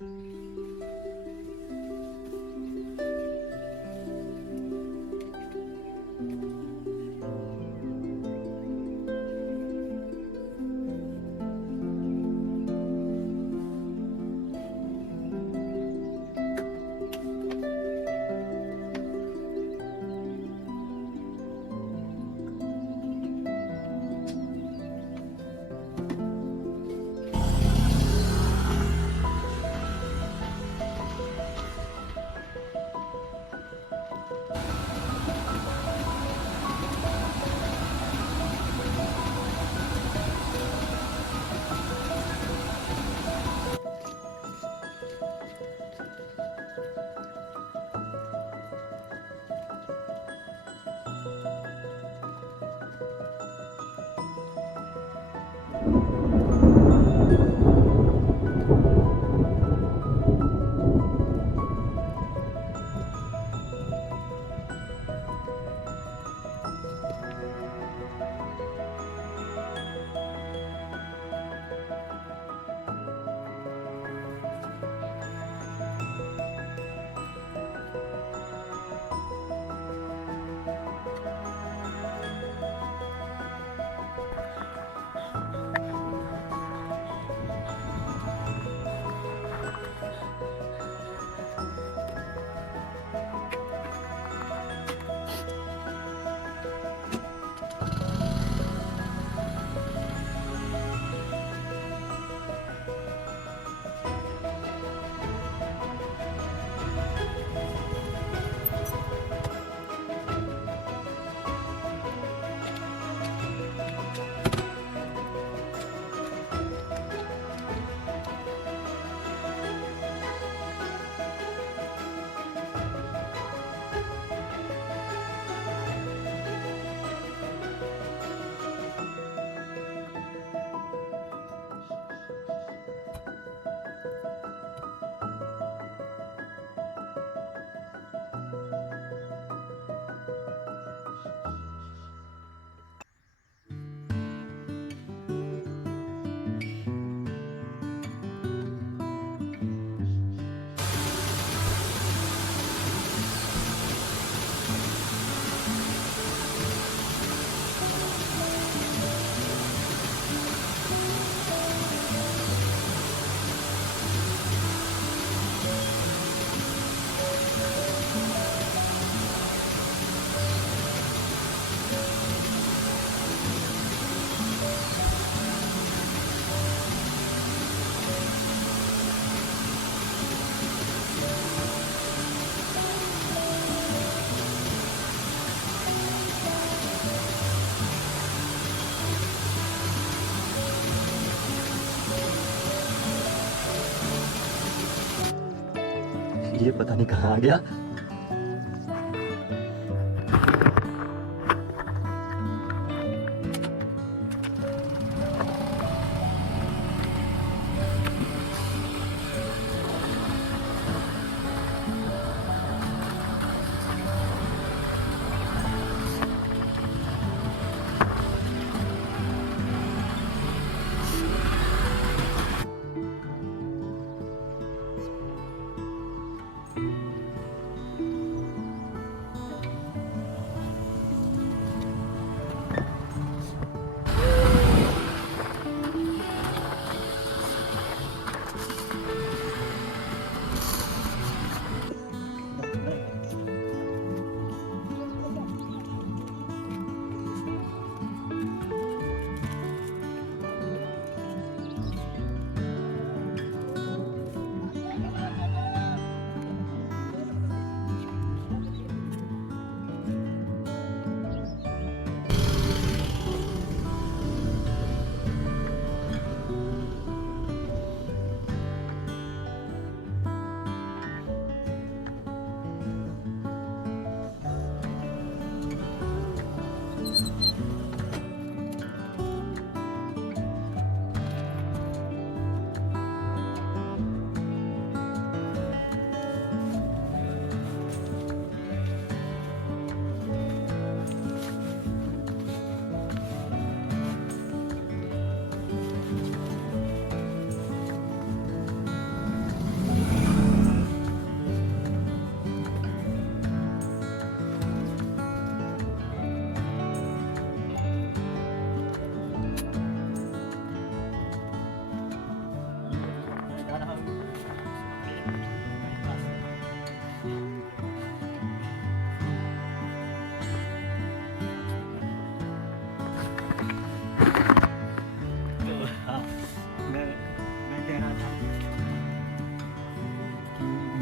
ये पता नहीं कहाँ आ गया।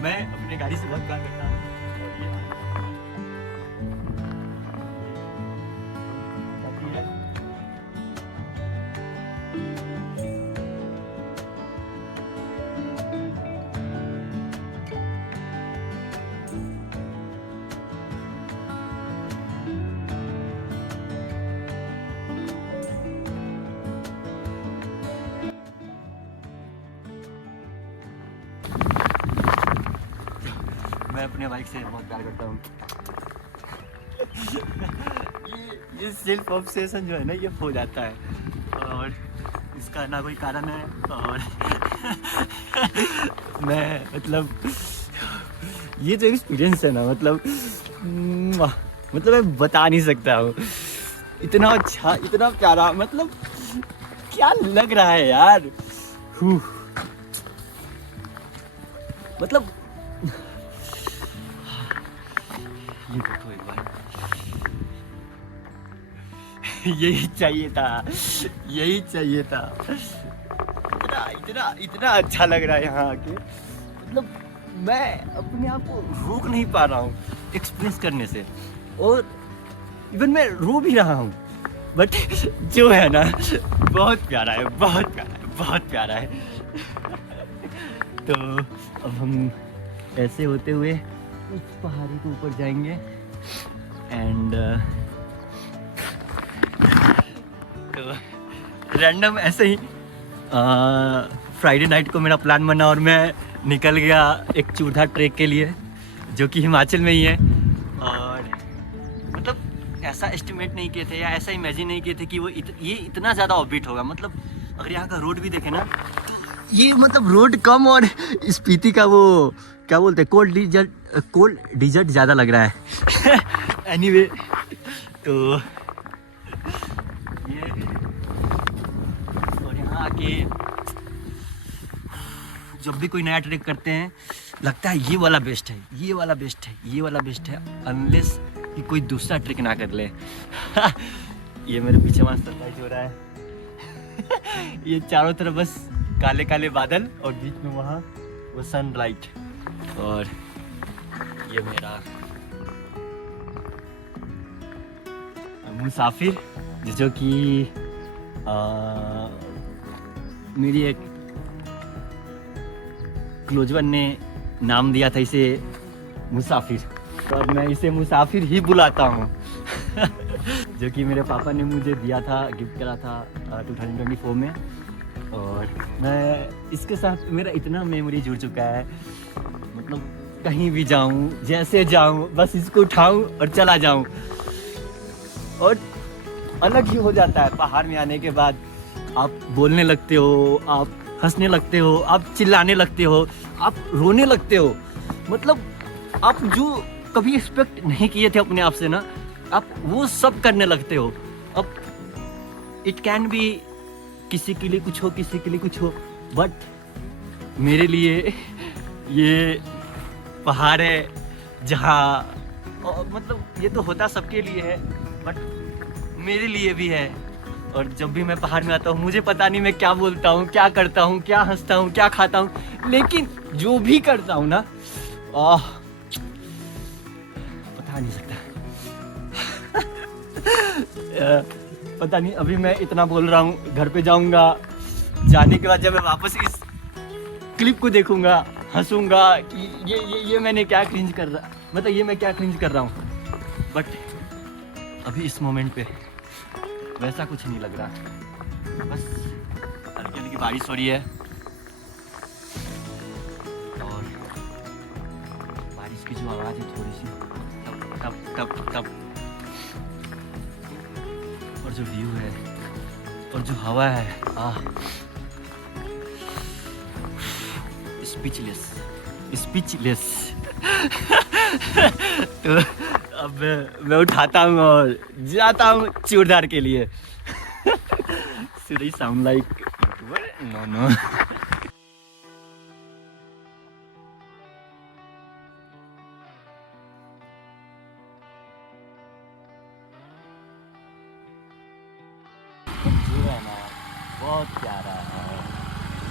मैं अपने गाड़ी से बहुत प्यार करता हूँ। मैं अपने बाइक से बहुत प्यार करता हूँ। ये सेल्फ ऑब्सेशन जो है ना, ये हो जाता है और इसका ना कोई कारण है। और मैं मतलब ये जो एक्सपीरियंस है ना, मतलब मैं बता नहीं सकता हूँ। इतना अच्छा, इतना प्यारा, मतलब क्या लग रहा है यार। मतलब ये देखो एक बार, यही चाहिए था, यही चाहिए था। इतना इतना इतना अच्छा लग रहा है यहाँ आके, मतलब मैं अपने आप को रोक नहीं पा रहा हूँ एक्सप्रेस करने से, और इवन मैं रो भी रहा हूँ। बट जो है ना, बहुत प्यारा है, बहुत प्यारा है, बहुत प्यारा है। तो अब हम ऐसे होते हुए उस पहाड़ी के ऊपर जाएंगे एंड तो रैंडम ऐसे ही फ्राइडे नाइट को मेरा प्लान बना और मैं निकल गया एक चूरधार ट्रैक के लिए, जो कि हिमाचल में ही है। और मतलब ऐसा एस्टिमेट नहीं किए थे या ऐसा इमेजिन नहीं किए थे कि वो ये इतना ज़्यादा ऑफबीट होगा। मतलब अगर यहाँ का रोड भी देखे ना, तो ये मतलब रोड कम और स्पीति का वो क्या बोलते हैं, कोल्ड डिजर्ट ज़्यादा लग रहा है। एनीवे तो ये, और यहाँ आके जब भी कोई नया ट्रैक करते हैं लगता है ये वाला बेस्ट है, ये वाला बेस्ट है, ये वाला बेस्ट है, अनलेस कि कोई दूसरा ट्रैक ना कर ले। ये मेरे पीछे वहाँ सनराइज हो रहा है। ये चारों तरफ बस काले काले बादल और बीच में वहाँ वो सनलाइट। और ये मेरा मुसाफिर, जो कि मेरी एक क्लोज वन ने नाम दिया था इसे मुसाफिर, और मैं इसे मुसाफिर ही बुलाता हूँ। जो कि मेरे पापा ने मुझे दिया था, गिफ्ट करा था 2024 में। और मैं इसके साथ मेरा इतना मेमोरी जुड़ चुका है, मतलब कहीं भी जाऊँ, जैसे जाऊँ, बस इसको उठाऊँ और चला जाऊँ। और अलग ही हो जाता है पहाड़ में आने के बाद। आप बोलने लगते हो, आप हंसने लगते हो, आप चिल्लाने लगते हो, आप रोने लगते हो। मतलब आप जो कभी एक्सपेक्ट नहीं किए थे अपने आप से ना, आप वो सब करने लगते हो। अब इट कैन बी किसी के लिए कुछ हो, किसी के लिए कुछ हो, बट मेरे लिए ये पहाड़ है जहाँ, मतलब ये तो होता सबके लिए है, बट मेरे लिए भी है। और जब भी मैं पहाड़ में आता हूँ, मुझे पता नहीं मैं क्या बोलता हूँ, क्या करता हूँ, क्या हंसता हूँ, क्या खाता हूँ, लेकिन जो भी करता हूँ ना, बता नहीं सकता। पता नहीं, अभी मैं इतना बोल रहा हूँ, घर पे जाऊँगा, जाने के बाद जब मैं वापस इस क्लिप को देखूँगा, हंसूँगा कि ये मैंने क्या क्रिंज कर रहा, मतलब ये मैं क्या क्रिंज कर रहा हूँ। बट अभी इस मोमेंट पे वैसा कुछ नहीं लग रहा। बस हल्की हल्की बारिश हो रही है और बारिश की जो आवाज़ है थोड़ी सी, तब तब तब तब, और जो व्यू है और जो हवा है, स्पीचलेस स्पीचलेस। तो अब मैं उठाता हूँ और जाता हूँ चूरधार के लिए। Should I sound like YouTuber? No. जो है ना, बहुत प्यारा है,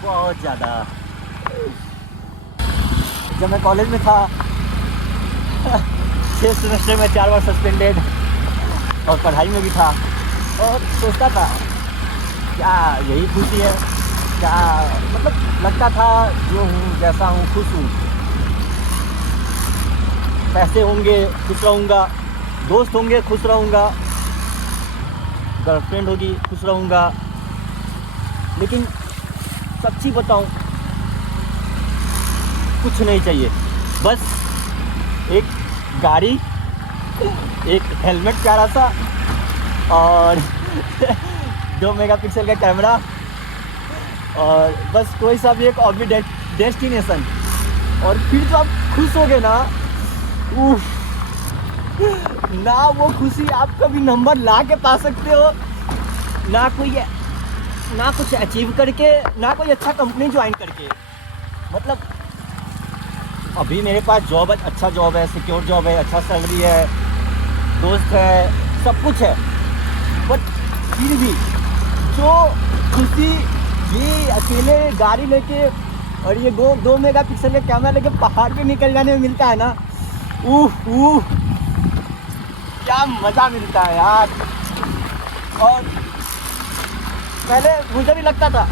बहुत ज़्यादा। जब मैं कॉलेज में था 6 सेमेस्टर में 4 बार सस्पेंडेड और पढ़ाई में भी था और सोचता था क्या यही खुशी है, क्या मतलब लगता था जो हूँ जैसा हूँ खुश हूँ, पैसे होंगे खुश रहूँगा, दोस्त होंगे खुश रहूँगा, गर्लफ्रेंड होगी खुश रहूँगा। लेकिन सच्ची बताऊँ कुछ नहीं चाहिए, बस एक गाड़ी, एक हेलमेट प्यारा सा और 2 मेगापिक्सल का कैमरा और बस कोई सा भी एक हॉबी डेस्टिनेशन। और फिर जो आप खुश होगे ना, उफ, ना वो खुशी आप कभी नंबर ला के पा सकते हो, ना कुछ अचीव करके, ना कोई अच्छा कंपनी ज्वाइन करके। मतलब अभी मेरे पास जॉब है, अच्छा जॉब है, सिक्योर जॉब है, अच्छा सैलरी है, दोस्त है, सब कुछ है, बट फिर भी जो खुशी ये अकेले गाड़ी लेके और ये 2 मेगापिक्सल का कैमरा लेके पहाड़ पे निकल जाने में मिलता है ना, क्या मज़ा मिलता है यार। और पहले मुझे भी लगता था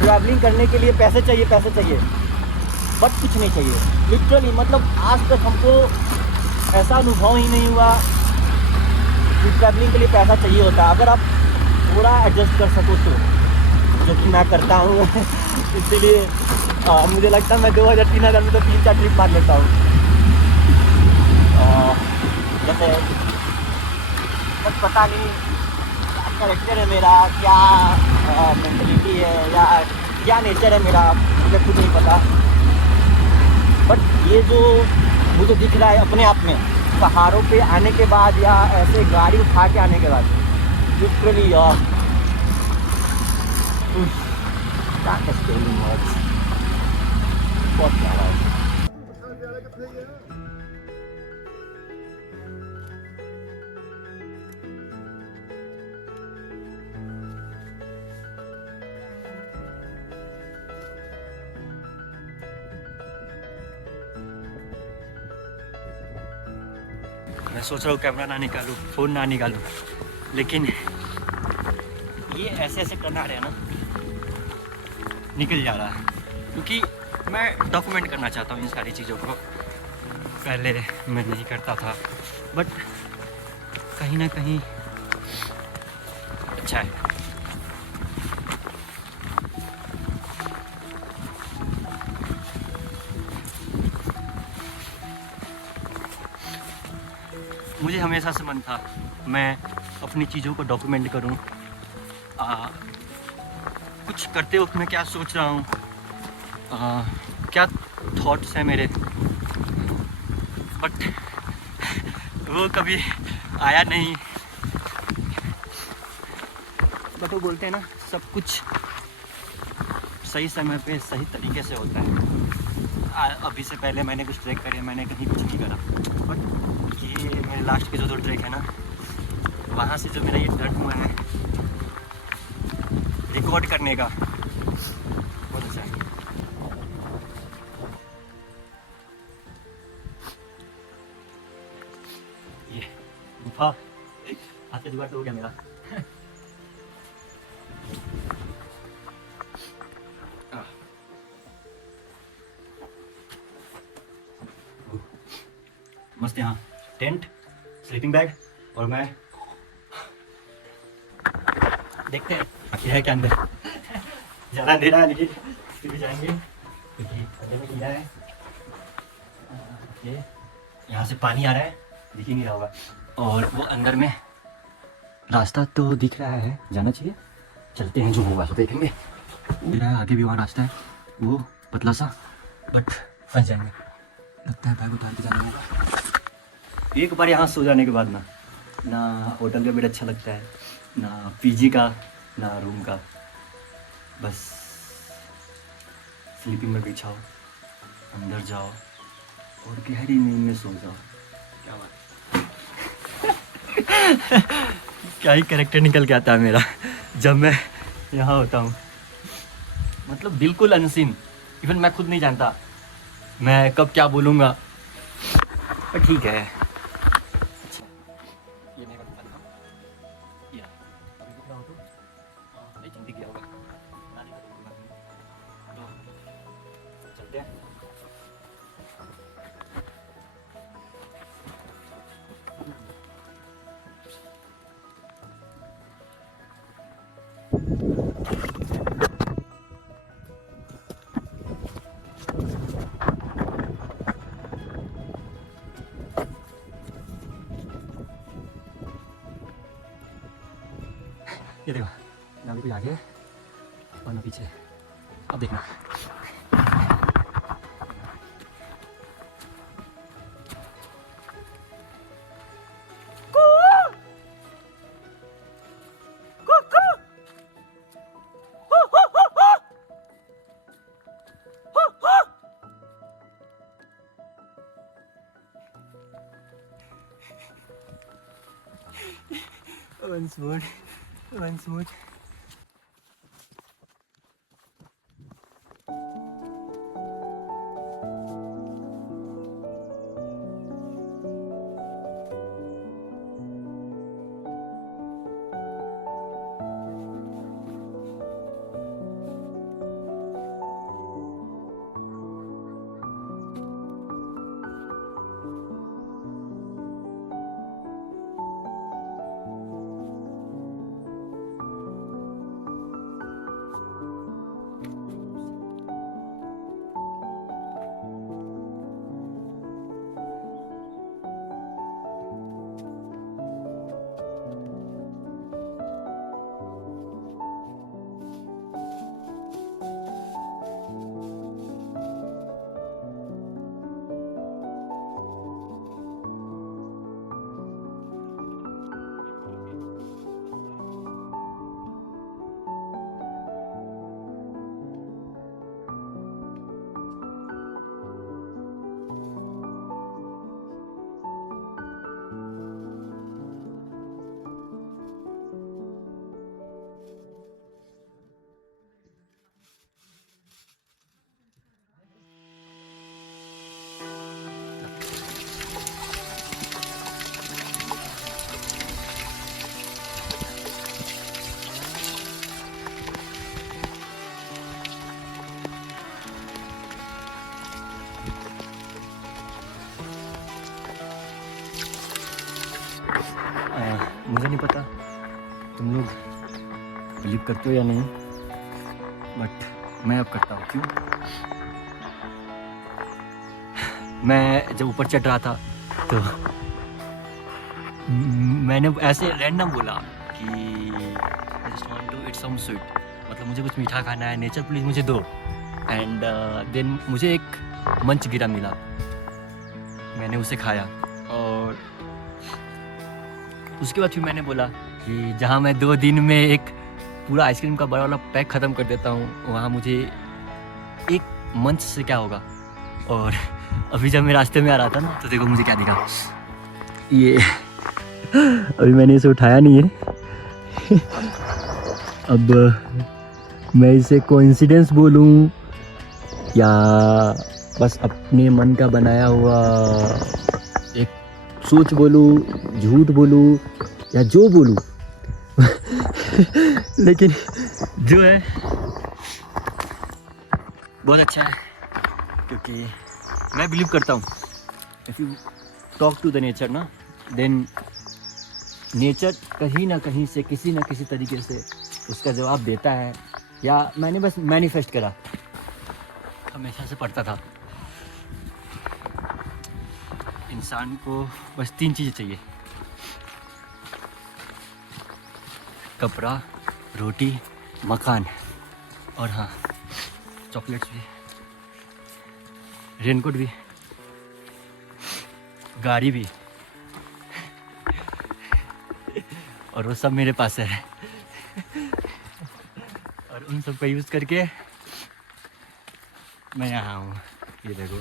ट्रैवलिंग करने के लिए पैसे चाहिए, बट कुछ नहीं चाहिए लिटरली। मतलब आज तक हमको ऐसा अनुभव ही नहीं हुआ कि ट्रैवलिंग के लिए पैसा चाहिए होता है, अगर आप थोड़ा एडजस्ट कर सको तो, जो कि मैं करता हूँ इसीलिए मुझे लगता है मैं 2000-3000 में तो 3-4 ट्रिप मार लेता हूँ। जैसे बस पता नहीं क्या कैरेक्टर है मेरा, क्या मेंटलिटी है या क्या नेचर है मेरा, मुझे खुद नहीं पता। बट ये जो मुझे दिख रहा है अपने आप में पहाड़ों पे आने के बाद या ऐसे गाड़ी उठा के आने के बाद, लिटरली बहुत प्यारा है। मैं सोच रहा हूँ कैमरा ना निकालूँ, फ़ोन ना निकालूँ, लेकिन ये ऐसे करना रहे ना, निकल जा रहा है, क्योंकि मैं डॉक्यूमेंट करना चाहता हूँ इन सारी चीज़ों को। पहले मैं नहीं करता था, बट कहीं ना कहीं अच्छा है। मुझे हमेशा से मन था मैं अपनी चीज़ों को डॉक्यूमेंट करूं, कुछ करते वक्त मैं क्या सोच रहा हूं, क्या थॉट्स हैं मेरे, बट वो कभी आया नहीं। बट वो बोलते हैं ना, सब कुछ सही समय पे सही तरीके से होता है। अभी से पहले मैंने कुछ ट्रैक करे, मैंने कहीं कुछ नहीं करा, बट ये मेरे लास्ट के जो 2 ट्रैक है ना, वहाँ से जो मेरा ये दर्द हुआ है रिकॉर्ड करने का, बहुत अच्छा है। ये गुफा हाथ से जुगाड़ तो हो गया मेरा। मस्त यहाँ टेंट, स्लीपिंग बैग, और मैं देखते हैं बाकी है क्या अंदर। ज़्यादा अंधेरा है लेकिन फिर भी जाएंगे क्योंकि अंदर में कीड़ा है। ये यहाँ से पानी आ रहा है, दिख ही नहीं रहा होगा, और वो अंदर में रास्ता तो दिख रहा है, जाना चाहिए, चलते हैं, जो होगा तो देखेंगे। मेरा आगे भी वहाँ रास्ता है, वो पतला सा, बट फंस जाएंगे, लगता है बैग उतार के जाना होगा। एक बार यहाँ सो जाने के बाद ना होटल का बेड अच्छा लगता है, ना पीजी का, ना रूम का, बस स्लीपिंग में बिछाओ, अंदर जाओ और गहरी नींद में सो जाओ। क्या बात क्या ही कैरेक्टर निकल के आता है मेरा जब मैं यहाँ होता हूँ। मतलब बिल्कुल अनसीन, इवन मैं खुद नहीं जानता मैं कब क्या बोलूँगा, पर ठीक है। अच्छा, ये मेरा दुकान था। या अभी दिख रहा हो तो आई थिंक दिख गया होगा। नाली का दुकान है। तो चलते हैं। ये देखो, नाली पे आगे और मैं पीछे। अब देखना। Once more, once more. मुझे नहीं पता तुम लोग बिलीव करते हो या नहीं, बट मैं अब करता हूँ। क्यों? मैं जब ऊपर चढ़ रहा था तो मैंने ऐसे रैंडम बोला कि I just want to eat some sweet, मतलब मुझे कुछ मीठा खाना है, नेचर प्लीज़ मुझे दो। एंड देन मुझे एक मंच गिरा मिला, मैंने उसे खाया और उसके बाद फिर मैंने बोला कि जहाँ मैं 2 दिन में एक पूरा आइसक्रीम का बड़ा वाला पैक ख़त्म कर देता हूँ, वहाँ मुझे एक मंच से क्या होगा। और अभी जब मैं रास्ते में आ रहा था ना, तो देखो मुझे क्या दिखा। ये अभी मैंने इसे उठाया नहीं है। अब मैं इसे कोइंसिडेंस बोलूँ या बस अपने मन का बनाया हुआ एक सोच बोलूँ, झूठ बोलूँ या जो बोलूँ। लेकिन जो है बहुत अच्छा है, क्योंकि मैं बिलीव करता हूँ if you talk to the nature ना, देन नेचर कहीं ना कहीं से किसी ना किसी तरीके से उसका जवाब देता है। या मैंने बस मैनिफेस्ट करा, हमेशा से पढ़ता था इंसान को बस 3 चीज़ें चाहिए, कपड़ा, रोटी, मकान, और हाँ चॉकलेट्स भी, रेनकोट भी, गाड़ी भी, और वो सब मेरे पास है। और उन सब का यूज़ करके मैं यहाँ हूँ। ये देखो,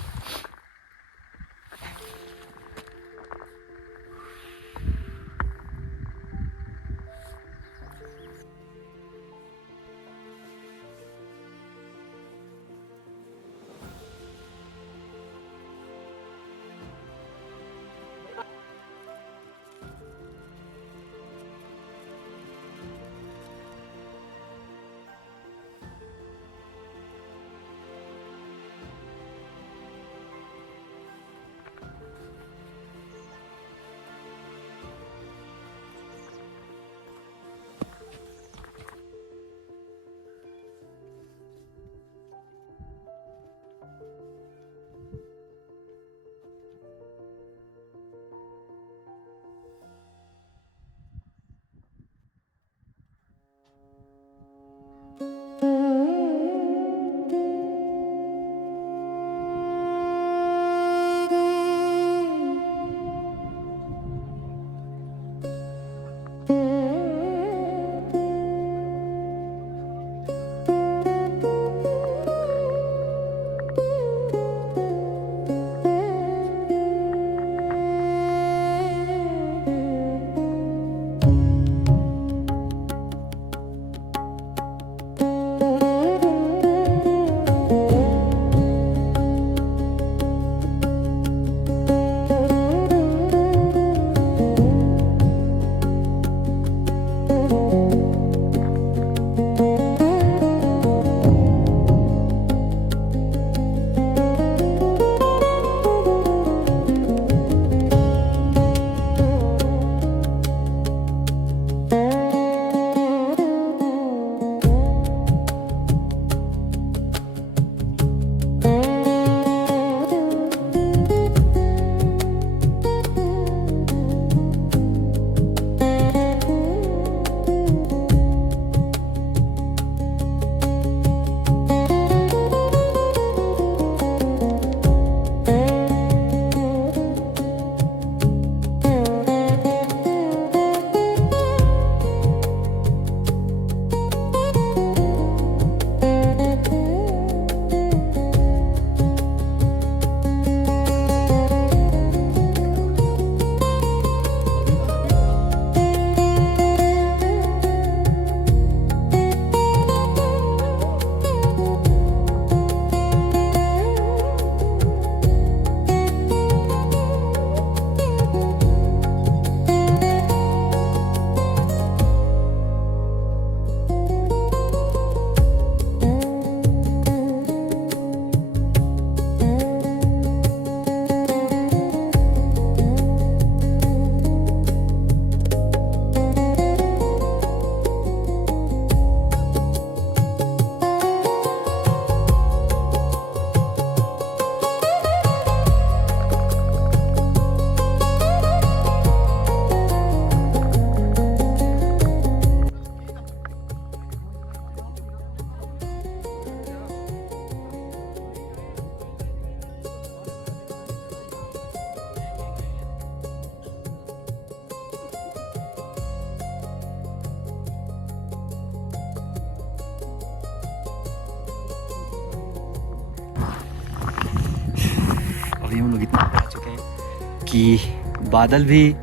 अभी हम लोग इतना ऊपर आ चुके हैं कि बादल भी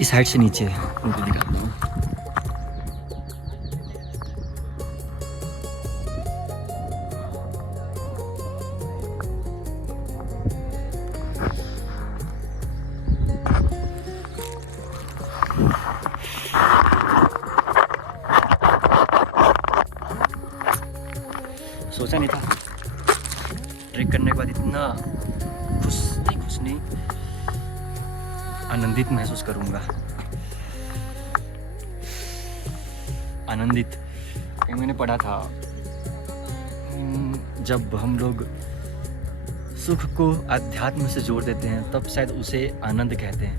इस हाइट से नीचे है। उनको दिखाता हूँ। सोचा नहीं था ट्रेक करने के बाद इतना खुश नहीं आनंदित महसूस करूंगा। आनंदित कहीं मैंने पढ़ा था, जब हम लोग सुख को अध्यात्म से जोड़ देते हैं तब शायद उसे आनंद कहते हैं।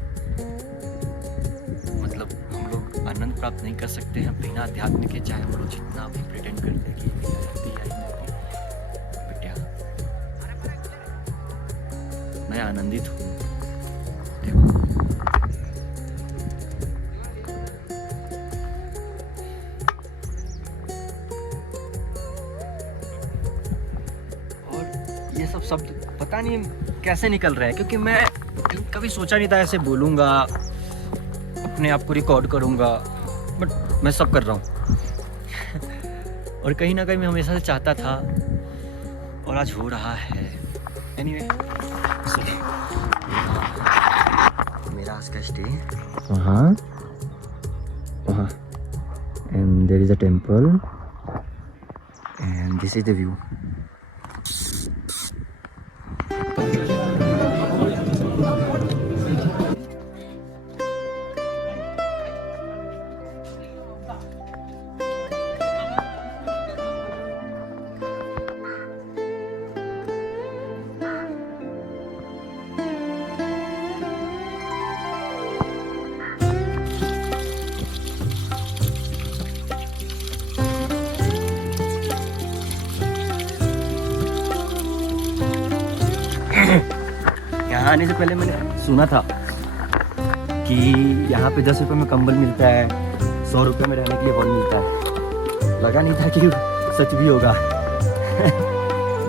मतलब हम लोग आनंद प्राप्त नहीं कर सकते हैं बिना अध्यात्म के, चाहे हम लोग जितना भी प्रिटेंड करते हैं कि मैं आनंदित हूँ। देखो और ये सब शब्द पता नहीं कैसे निकल रहे हैं, क्योंकि मैं कभी सोचा नहीं था ऐसे बोलूँगा, अपने आप को रिकॉर्ड करूँगा, बट मैं सब कर रहा हूँ। और कहीं ना कहीं मैं हमेशा से चाहता था और आज हो रहा है। एनीवे, मेरा आज का स्टे वहाँ and there is a temple and this is the view. यहाँ आने से पहले मैंने सुना था कि यहाँ पे 10 रुपये में कंबल मिलता है, 100 रुपये में रहने के लिए हॉल मिलता है। लगा नहीं था कि सच भी होगा।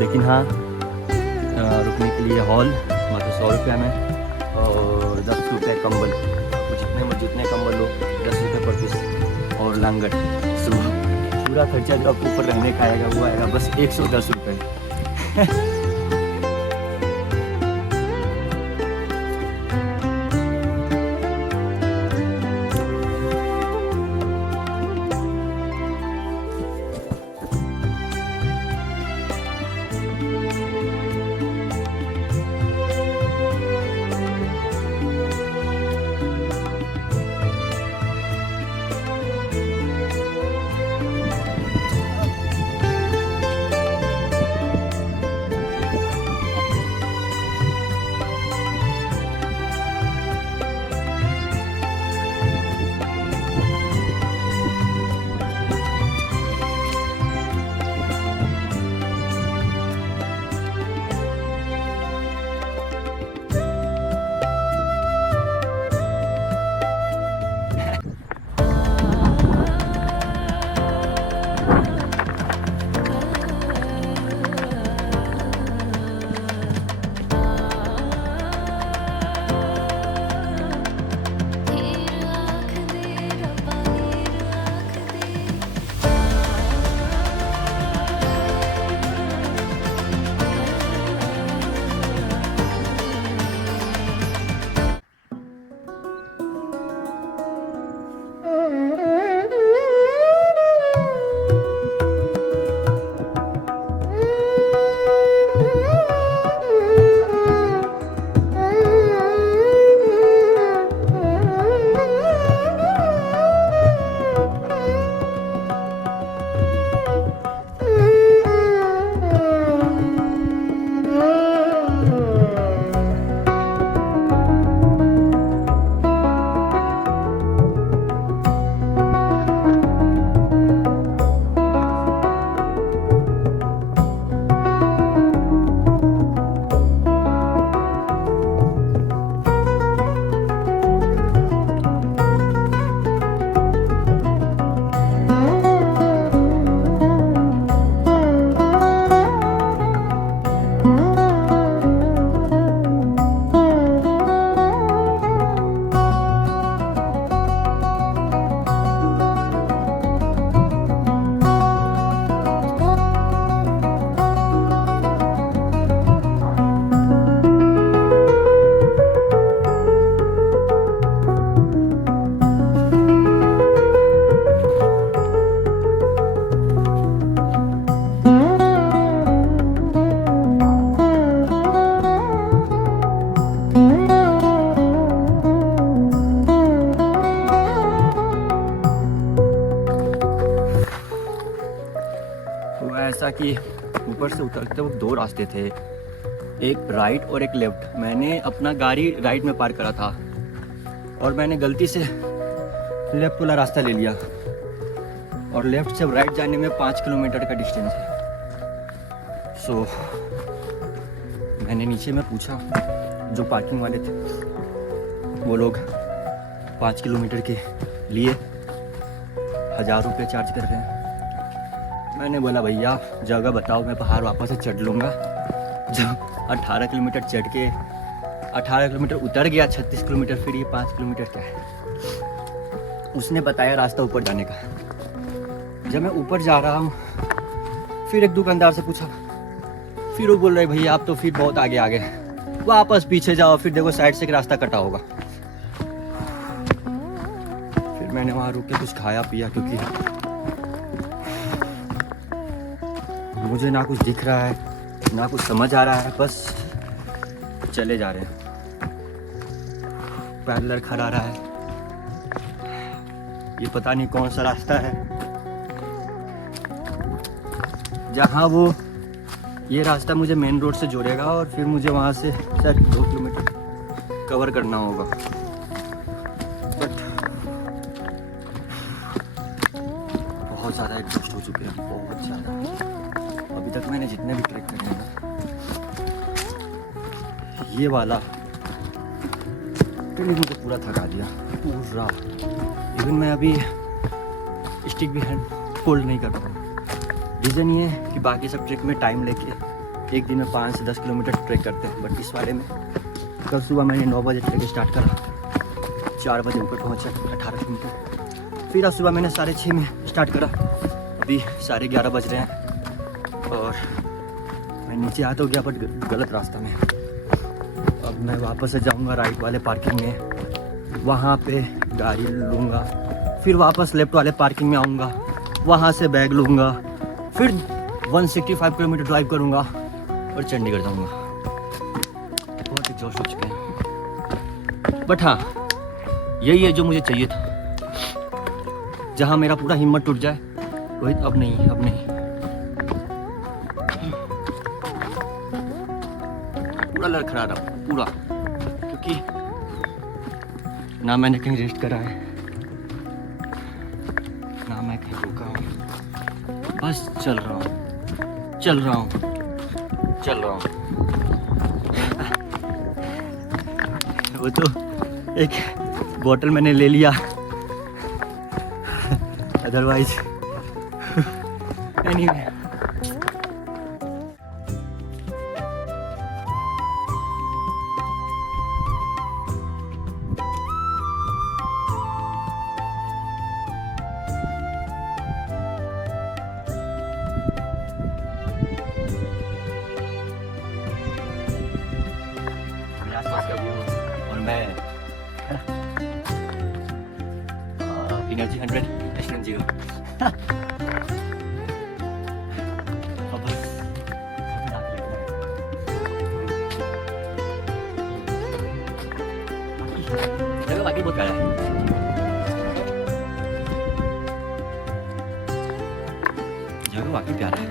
लेकिन हाँ, रुकने के लिए हॉल मात्र 100 रुपये में और 10 रुपये कंबल। आपको जितने कंबल लो 10 रुपये पर पीस और लांगड़। सुबह पूरा खर्चा जो आपको ऊपर रहने का आएगा वो आएगा बस 110 रुपये। कि ऊपर से उतरते वक्त 2 रास्ते थे, एक राइट और एक लेफ्ट। मैंने अपना गाड़ी राइट में पार्क करा था और मैंने गलती से लेफ्ट वाला रास्ता ले लिया, और लेफ्ट से राइट जाने में 5 किलोमीटर का डिस्टेंस है। सो मैंने नीचे में पूछा, जो पार्किंग वाले थे वो लोग 5 किलोमीटर के लिए 1000 रुपये चार्ज कर रहे हैं। मैंने बोला भैया जगह बताओ, मैं पहाड़ वापस से चढ़ लूँगा। जब 18 किलोमीटर चढ़ के 18 किलोमीटर उतर गया, 36 किलोमीटर, फिर ये 5 किलोमीटर क्या है। उसने बताया रास्ता ऊपर जाने का। जब मैं ऊपर जा रहा हूँ, फिर एक दुकानदार से पूछा, फिर वो बोल रहे भैया आप तो फिर बहुत आगे आ गए, वापस पीछे जाओ, फिर देखो साइड से एक रास्ता कटा होगा। फिर मैंने वहाँ रुक के कुछ खाया पिया, क्योंकि मुझे ना कुछ दिख रहा है ना कुछ समझ आ रहा है, बस चले जा रहे हैं। पैदलर खड़ा रहा है, ये पता नहीं कौन सा रास्ता है। जहाँ वो ये रास्ता मुझे मेन रोड से जोड़ेगा और फिर मुझे वहाँ से शायद 2 किलोमीटर कवर करना होगा। बट बहुत ज़्यादा एग्जॉस्ट हो चुके हैं, बहुत ज़्यादा। अभी तक मैंने जितने भी ट्रैक करे हैं ना, ये वाला ट्रेनिंग मुझे पूरा थका दिया, पूरा। इवन मैं अभी स्टिक भी हैंड होल्ड नहीं कर रहा हूँ। रीज़न ये है कि बाकी सब ट्रैक में टाइम लेके एक दिन में 5 से 10 किलोमीटर ट्रैक करते हैं, बट इस वाले में कल सुबह मैंने 9 बजे ट्रैक स्टार्ट करा, 4 बजे ऊपर पहुँचा 18 किलोमीटर। फिर आज सुबह मैंने 6:30 में स्टार्ट करा, अभी 11:30 बज रहे हैं और मैं नीचे आ तो गया, बट गलत रास्ता में। अब मैं वापस से जाऊँगा राइट वाले पार्किंग में, वहाँ पे गाड़ी लूँगा, फिर वापस लेफ्ट वाले पार्किंग में आऊँगा, वहाँ से बैग लूँगा, फिर 165 किलोमीटर ड्राइव करूँगा और चंडीगढ़ जाऊँगा। बहुत एग्जॉस्ट हो चुके हैं, बट हाँ यही है जो मुझे चाहिए था। जहाँ मेरा पूरा हिम्मत टूट जाए, रोहित अब नहीं, अब नहीं, पूरा लड़खड़ा रहा पूरा, क्योंकि ना मैंने कहीं रेस्ट करा है ना मैं कहीं रुका हूँ, बस चल रहा हूँ, चल रहा हूँ, चल रहा हूँ। वो तो एक बोतल मैंने ले लिया, अदरवाइज एनीवे। आसपास का व्यू और मैं एनर्जी 100 एस्टन 0। जगह बाकी बहुत प्यारा है, जगह बाकी प्यारा है।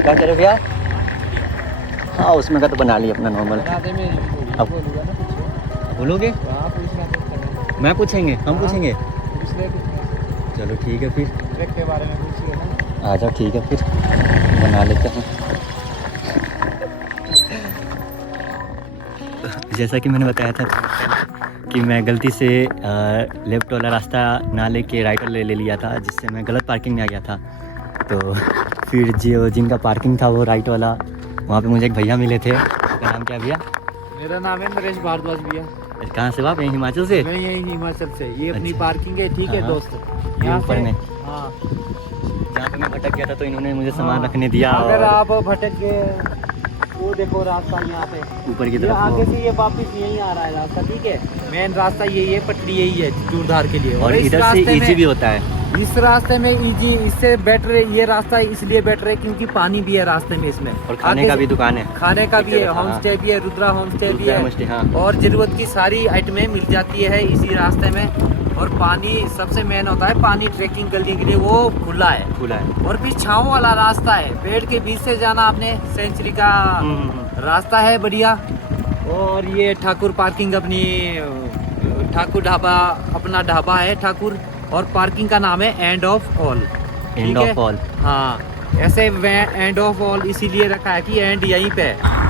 क्या करे भैया? हाँ उसमें का तो बना लिया अपना नॉर्मल। अब बोलोगे? मैं पूछेंगे, हम पूछेंगे। देख इसमें चलो ठीक है फिर, ट्रैक के बारे में पूछिए ना। आ जाओ ठीक है फिर, बना लेते हैं। जैसा कि मैंने बताया था कि मैं गलती से लेफ़्ट वाला रास्ता ना लेके राइट वाला ले लिया था, जिससे मैं गलत पार्किंग में आ गया था। तो फिर जो जिनका पार्किंग था वो राइट वाला, वहाँ पे मुझे एक भैया मिले थे। आपका नाम क्या भैया? मेरा नाम है नरेश भारद्वाज भैया। कहाँ से हो आप? यहीं हिमाचल से? मैं यही हिमाचल से। ये अपनी अच्छा। पार्किंग है, ठीक है हाँ, दोस्त। ये यहाँ ऊपर से में हाँ, जहाँ पे मैं भटक गया था तो इन्होंने मुझे सामान हाँ। रखने दिया। अगर और आप भटक गए, वो देखो रास्ता यहाँ पे ऊपर की ये तरफ आगे वो- से ये वापस यहीं आ रहा है रास्ता, ठीक है। मेन रास्ता यही है, पटरी यही है चूड़धार के लिए। और इस इधर से रास्ते इजी में- भी होता है। इस रास्ते में इजी, इससे बेटर है ये रास्ता, इसलिए बेटर है क्योंकि पानी भी है रास्ते में इसमें, और खाने आगे का से- भी दुकान है। खाने का एक भी है, जगह था, होम स्टे भी है, रुद्रा होम स्टे भी रुद्रा है, होम स्टे, हाँ। और जरूरत की सारी आइटमें मिल जाती है इसी रास्ते में। और पानी सबसे मेन होता है, पानी ट्रैकिंग करने के लिए वो खुला है। खुला है। और भी छाँव वाला रास्ता है, पेड़ के बीच से जाना आपने, सेंचुरी का रास्ता है बढ़िया। और ये ठाकुर पार्किंग अपनी, ठाकुर ढाबा अपना ढाबा है ठाकुर, और पार्किंग का नाम है end of all. End of all. हाँ, ऐसे एंड ऑफ ऑल इसीलिए रखा है कि एंड यहीं पे है।